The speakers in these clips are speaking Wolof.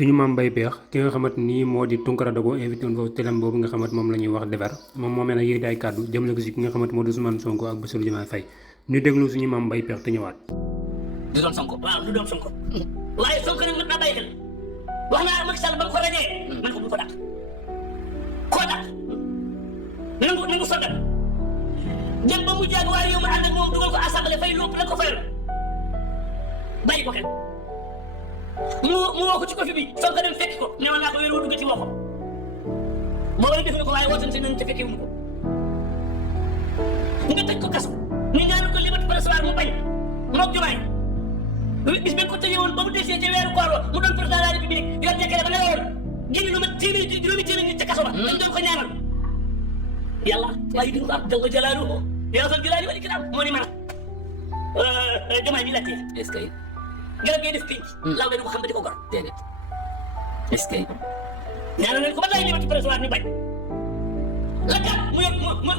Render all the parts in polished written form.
suñu maam Mbaye Pekh ki nga xamante ni moo di Tounkara da ko invité woon foofu télém boobu nga xamante moom la ñuy wax defar moom moomee nag yëkkati ay kàddu jëmale ko si ki nga xamante moo di Ousmane Sonko ak Bassirou Diomaye Faye ñu déglu suñu maam Mbaye Pekh te ñëwaat. du doon Sonko waaw du doon Sonko waaye Sonko nag mat naa bàyyi xel wax naa Macky Sall ba nga ko rajee man ko bu ko dàq koo dàq nangu soddal dem ba mu jàng waaye yow ma ànd ak moom dugal ko assemblée fay lépp la ko fayal bàyyi ko xel mu woo ko ci kofi bi Sonko dem fekki ko ne woon naa ko wéer wu dugg ci woo ko booba la def na ko waaye wootante nañ te fekki wu ko nga tëj ko kaso ñu ñaanal ko liberté provisoire mu bañ moog Diomaye bis bi ko tëjee woon ba mu desee ca weeru koor mu doon président de la république yor njëkkee ba ne la woon génn lu ma juróomi téeméer nit ca kaso ba dañ doon ko ñaanal yàlla waaye di ko am jalla jalaaluhu yaa zal jalaali wal ikram moo ni man Diomaye bi la tee est-ce que garab ngay def pinc law du ko xam ba di ko gor déedéet est-ce que ñaanal nañ ko ba lay liberté provisoire ñu bañ la kat mu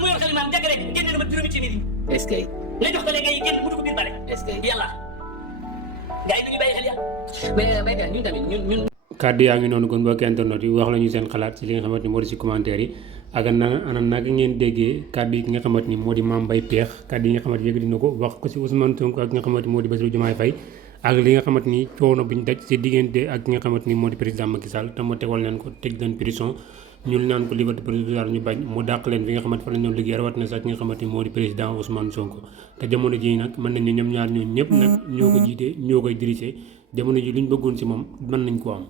yor xalimaam jagg rek génne na ma juróomi téeméer yi est-ce que nga jox ko léegi génn mu dugg biir bale est-ce que yàlla gaa yi nañu bàyyi xel yàlla mais béykat ñun tamit ñun kàddu yaa ngi noonu kon mbokki internet yi wax la ñu seen xalaat ci li nga xamante ni moo di si commentaire yi ak ana naka ngeen déggee kàddu yi ki nga xamante ni moo di maam Mbaye Pekh kàddu yi nga xamante ni yëkkati na ko wax ko si Ousmane Sonko ak ki nga xamante ni moo di Bassirou Diomaye Faye ak li nga xamante ni coono bi ñu daj si diggante ak ki nga xamante ni moo di président Macky Sall te mu tegal leen ko tëj leen prison ñu naan ko liberté provisoire ñu bañ mu dàq leen fi nga xamante fa la ñoo liggéey rawat na sax ki nga xamante ni moo di président Ousmane Sonko te jamono ji nag mën nañ ne ñoom ñaar ñoo ñëpp nag ñoo ko jiite ñoo koy dirigé jamono ji luñ bëggoon si moom mën nañ ko am